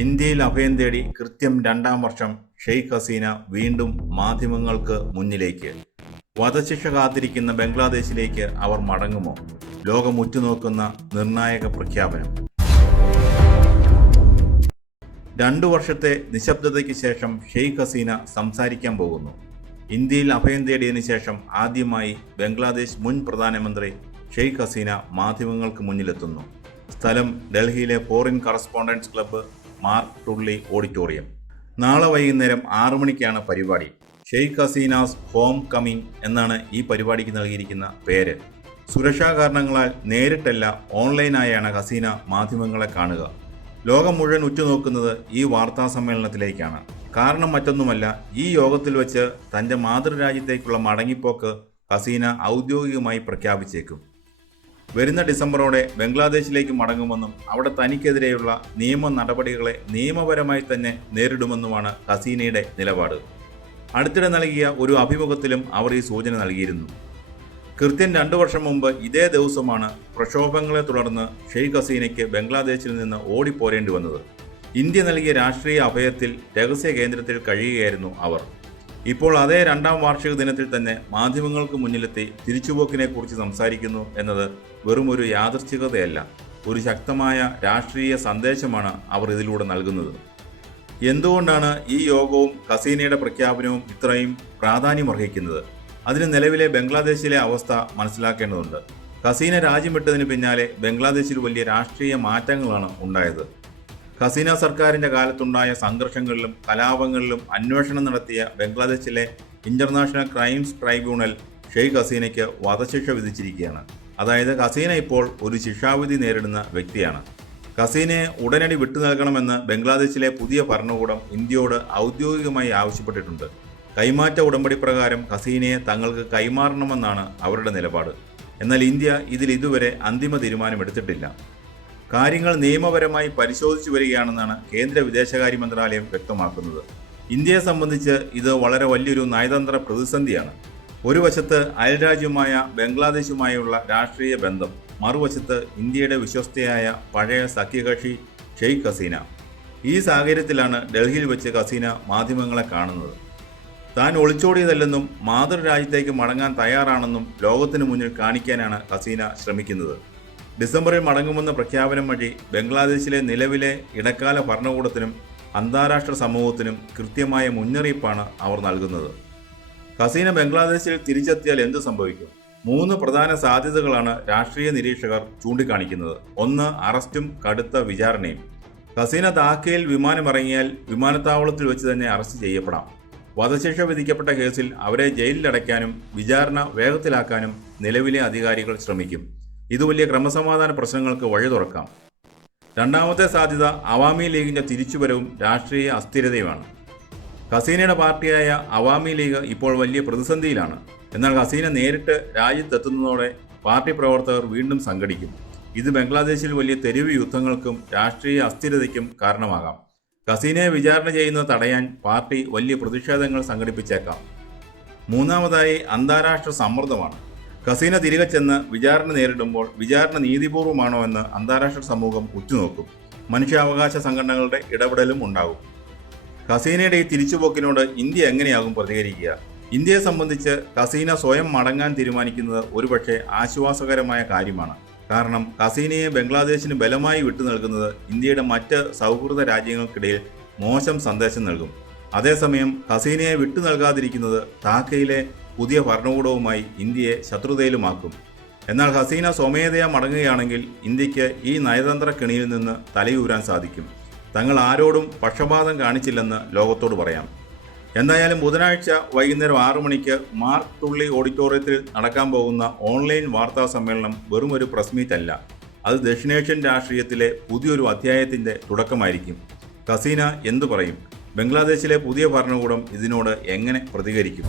ഇന്ത്യയിൽ അഭയം തേടി കൃത്യം 2-ാം വർഷം ഷെയ്ഖ് ഹസീന വീണ്ടും മാധ്യമങ്ങൾക്ക് മുന്നിലേക്ക്. വധശിക്ഷ കാത്തിരിക്കുന്ന ബംഗ്ലാദേശിലേക്ക് അവർ മടങ്ങുമോ? ലോകം ഉറ്റുനോക്കുന്ന നിർണായക പ്രഖ്യാപനം. 2 വർഷത്തെ നിശബ്ദതയ്ക്ക് ശേഷം ഷെയ്ഖ് ഹസീന സംസാരിക്കാൻ പോകുന്നു. ഇന്ത്യയിൽ അഭയം തേടിയതിനു ശേഷം ആദ്യമായി ബംഗ്ലാദേശ് മുൻ പ്രധാനമന്ത്രി ഷെയ്ഖ് ഹസീന മാധ്യമങ്ങൾക്ക് മുന്നിലെത്തുന്നു. സ്ഥലം ഡൽഹിയിലെ foreign correspondents club Mark Tully auditorium. നാളെ വൈകുന്നേരം 6 മണിക്കാണ് പരിപാടി. ഷെയ്ഖ് ഹസീനാസ് ഹോം കമ്മിങ് എന്നാണ് ഈ പരിപാടിക്ക് നൽകിയിരിക്കുന്ന പേര്. സുരക്ഷാ കാരണങ്ങളാൽ നേരിട്ടല്ല ഓൺലൈനായാണ് ഹസീന മാധ്യമങ്ങളെ കാണുക. ലോകം മുഴുവൻ ഉറ്റുനോക്കുന്നത് ഈ വാർത്താ സമ്മേളനത്തിലേക്കാണ്. കാരണം മറ്റൊന്നുമല്ല, ഈ യോഗത്തിൽ വെച്ച് തൻ്റെ മാതൃരാജ്യത്തേക്കുള്ള മടങ്ങിപ്പോക്ക് ഹസീന ഔദ്യോഗികമായി പ്രഖ്യാപിച്ചേക്കും. വരുന്ന ഡിസംബറോടെ ബംഗ്ലാദേശിലേക്ക് മടങ്ങുമെന്നും അവിടെ തനിക്കെതിരെയുള്ള നിയമ നടപടികളെ നിയമപരമായി തന്നെ നേരിടുമെന്നുമാണ് ഹസീനയുടെ നിലപാട്. അടുത്തിടെ നൽകിയ ഒരു അഭിമുഖത്തിലും അവർ ഈ സൂചന നൽകിയിരുന്നു. കൃത്യം 2 വർഷം മുമ്പ് ഇതേ ദിവസമാണ് പ്രക്ഷോഭങ്ങളെ തുടർന്ന് ഷെയ്ഖ് ഹസീനയ്ക്ക് ബംഗ്ലാദേശിൽ നിന്ന് ഓടിപ്പോരേണ്ടി വന്നത്. ഇന്ത്യ നൽകിയ രാഷ്ട്രീയ അഭയത്തിൽ രഹസ്യ കേന്ദ്രത്തിൽ കഴിയുകയായിരുന്നു അവർ. ഇപ്പോൾ അതേ 2-ാം വാർഷിക ദിനത്തിൽ തന്നെ മാധ്യമങ്ങൾക്ക് മുന്നിലെത്തി തിരിച്ചുപോക്കിനെക്കുറിച്ച് സംസാരിക്കുന്നു എന്നത് വെറും ഒരു യാദൃച്ഛികതയല്ല, ഒരു ശക്തമായ രാഷ്ട്രീയ സന്ദേശമാണ് അവർ ഇതിലൂടെ നൽകുന്നത്. എന്തുകൊണ്ടാണ് ഈ യോഗവും ഹസീനയുടെ പ്രഖ്യാപനവും ഇത്രയും പ്രാധാന്യമർഹിക്കുന്നത്? അതിന് നിലവിലെ ബംഗ്ലാദേശിലെ അവസ്ഥ മനസ്സിലാക്കേണ്ടതുണ്ട്. ഹസീന രാജ്യം വിട്ടതിന് പിന്നാലെ ബംഗ്ലാദേശിൽ വലിയ രാഷ്ട്രീയ മാറ്റങ്ങളാണ് ഉണ്ടായത്. ഹസീന സർക്കാരിൻ്റെ കാലത്തുണ്ടായ സംഘർഷങ്ങളിലും കലാപങ്ങളിലും അന്വേഷണം നടത്തിയ ബംഗ്ലാദേശിലെ ഇന്റർനാഷണൽ ക്രൈംസ് ട്രൈബ്യൂണൽ ഷെയ്ഖ് ഹസീനയ്ക്ക് വധശിക്ഷ വിധിച്ചിരിക്കുകയാണ്. അതായത് ഹസീന ഇപ്പോൾ ഒരു ശിക്ഷാവിധി നേരിടുന്ന വ്യക്തിയാണ്. ഹസീനയെ ഉടനടി വിട്ടു നൽകണമെന്ന് ബംഗ്ലാദേശിലെ പുതിയ ഭരണകൂടം ഇന്ത്യയോട് ഔദ്യോഗികമായി ആവശ്യപ്പെട്ടിട്ടുണ്ട്. കൈമാറ്റ ഉടമ്പടി പ്രകാരം ഹസീനയെ തങ്ങൾക്ക് കൈമാറണമെന്നാണ് അവരുടെ നിലപാട്. എന്നാൽ ഇന്ത്യ ഇതിൽ ഇതുവരെ അന്തിമ തീരുമാനമെടുത്തിട്ടില്ല. കാര്യങ്ങൾ നിയമപരമായി പരിശോധിച്ചു വരികയാണെന്നാണ് കേന്ദ്ര വിദേശകാര്യ മന്ത്രാലയം വ്യക്തമാക്കുന്നത്. ഇന്ത്യയെ സംബന്ധിച്ച് ഇത് വളരെ വലിയൊരു നയതന്ത്ര പ്രതിസന്ധിയാണ്. ഒരു വശത്ത് അയൽരാജ്യമായ ബംഗ്ലാദേശുമായുള്ള രാഷ്ട്രീയ ബന്ധം, മറുവശത്ത് ഇന്ത്യയുടെ വിശ്വസ്തയായ പഴയ സഖ്യകക്ഷി ഷെയ്ഖ് ഹസീന. ഈ സാഹചര്യത്തിലാണ് ഡൽഹിയിൽ വെച്ച് ഹസീന മാധ്യമങ്ങളെ കാണുന്നത്. താൻ ഒളിച്ചോടിയതല്ലെന്നും മാതൃരാജ്യത്തേക്ക് മടങ്ങാൻ തയ്യാറാണെന്നും ലോകത്തിനു മുന്നിൽ കാണിക്കാനാണ് ഹസീന ശ്രമിക്കുന്നത്. ഡിസംബറിൽ മടങ്ങുമെന്ന പ്രഖ്യാപനം വഴി ബംഗ്ലാദേശിലെ നിലവിലെ ഇടക്കാല ഭരണകൂടത്തിനും അന്താരാഷ്ട്ര സമൂഹത്തിനും കൃത്യമായ മുന്നറിയിപ്പാണ് അവർ നൽകുന്നത്. ഹസീന ബംഗ്ലാദേശിൽ തിരിച്ചെത്തിയാൽ എന്ത് സംഭവിക്കും? 3 പ്രധാന സാധ്യതകളാണ് രാഷ്ട്രീയ നിരീക്ഷകർ ചൂണ്ടിക്കാണിക്കുന്നത്. 1. അറസ്റ്റും കടുത്ത വിചാരണയും. ഹസീന ധാക്കയിൽ വിമാനമിറങ്ങിയാൽ വിമാനത്താവളത്തിൽ വെച്ച് തന്നെ അറസ്റ്റ് ചെയ്യപ്പെടാം. വധശിക്ഷ വിധിക്കപ്പെട്ട കേസിൽ അവരെ ജയിലിലടയ്ക്കാനും വിചാരണ വേഗത്തിലാക്കാനും നിലവിലെ അധികാരികൾ ശ്രമിക്കും. ഇത് വലിയ ക്രമസമാധാന പ്രശ്നങ്ങൾക്ക് വഴി തുറക്കാം. 2ാമത്തെ സാധ്യത അവാമി ലീഗിൻ്റെ തിരിച്ചുവരവും രാഷ്ട്രീയ അസ്ഥിരതയുമാണ്. ഹസീനയുടെ പാർട്ടിയായ അവാമി ലീഗ് ഇപ്പോൾ വലിയ പ്രതിസന്ധിയിലാണ്. എന്നാൽ ഹസീന നേരിട്ട് രാജ്യത്തെത്തുന്നതോടെ പാർട്ടി പ്രവർത്തകർ വീണ്ടും സംഘടിക്കും. ഇത് ബംഗ്ലാദേശിൽ വലിയ തെരുവ് യുദ്ധങ്ങൾക്കും രാഷ്ട്രീയ അസ്ഥിരതയ്ക്കും കാരണമാകാം. ഹസീനയെ വിചാരണ ചെയ്യുന്നത് തടയാൻ പാർട്ടി വലിയ പ്രതിഷേധങ്ങൾ സംഘടിപ്പിച്ചേക്കാം. 3ാമതായി അന്താരാഷ്ട്ര സമ്മർദ്ദമാണ്. ഹസീന തിരികെ ചെന്ന് വിചാരണ നേരിടുമ്പോൾ വിചാരണ നീതിപൂർവമാണോ എന്ന് അന്താരാഷ്ട്ര സമൂഹം ഉറ്റുനോക്കും. മനുഷ്യാവകാശ സംഘടനകളുടെ ഇടപെടലും ഉണ്ടാകും. ഹസീനയുടെ ഈ തിരിച്ചുപോക്കിനോട് ഇന്ത്യ എങ്ങനെയാകും പ്രതികരിക്കുക? ഇന്ത്യയെ സംബന്ധിച്ച് ഹസീന സ്വയം മടങ്ങാൻ തീരുമാനിക്കുന്നത് ഒരുപക്ഷെ ആശ്വാസകരമായ കാര്യമാണ്. കാരണം ഹസീനയെ ബംഗ്ലാദേശിന് ബലമായി വിട്ടു നൽകുന്നത് ഇന്ത്യയുടെ മറ്റ് സൗഹൃദ രാജ്യങ്ങൾക്കിടയിൽ മോശം സന്ദേശം നൽകും. അതേസമയം ഹസീനയെ വിട്ടു നൽകാതിരിക്കുന്നത് ധാക്കയിലെ പുതിയ ഭരണകൂടവുമായി ഇന്ത്യയെ ശത്രുതയിലുമാക്കും. എന്നാൽ ഹസീന സ്വമേധയാ മടങ്ങുകയാണെങ്കിൽ ഇന്ത്യക്ക് ഈ നയതന്ത്ര കെണിയിൽ നിന്ന് തലയൂരാൻ സാധിക്കും. തങ്ങൾ ആരോടും പക്ഷപാതം കാണിച്ചില്ലെന്ന് ലോകത്തോട് പറയാം. എന്തായാലും ബുധനാഴ്ച വൈകുന്നേരം 6 മണിക്ക് മാർക്ക് ടുള്ളി ഓഡിറ്റോറിയത്തിൽ നടക്കാൻ പോകുന്ന ഓൺലൈൻ വാർത്താ സമ്മേളനം വെറും ഒരു പ്രസ് മീറ്റ് അല്ല. അത് ദക്ഷിണേഷ്യൻ രാഷ്ട്രീയത്തിലെ പുതിയൊരു അധ്യായത്തിൻ്റെ തുടക്കമായിരിക്കും. ഹസീന എന്തു പറയും? ബംഗ്ലാദേശിലെ പുതിയ ഭരണകൂടം ഇതിനോട് എങ്ങനെ പ്രതികരിക്കും?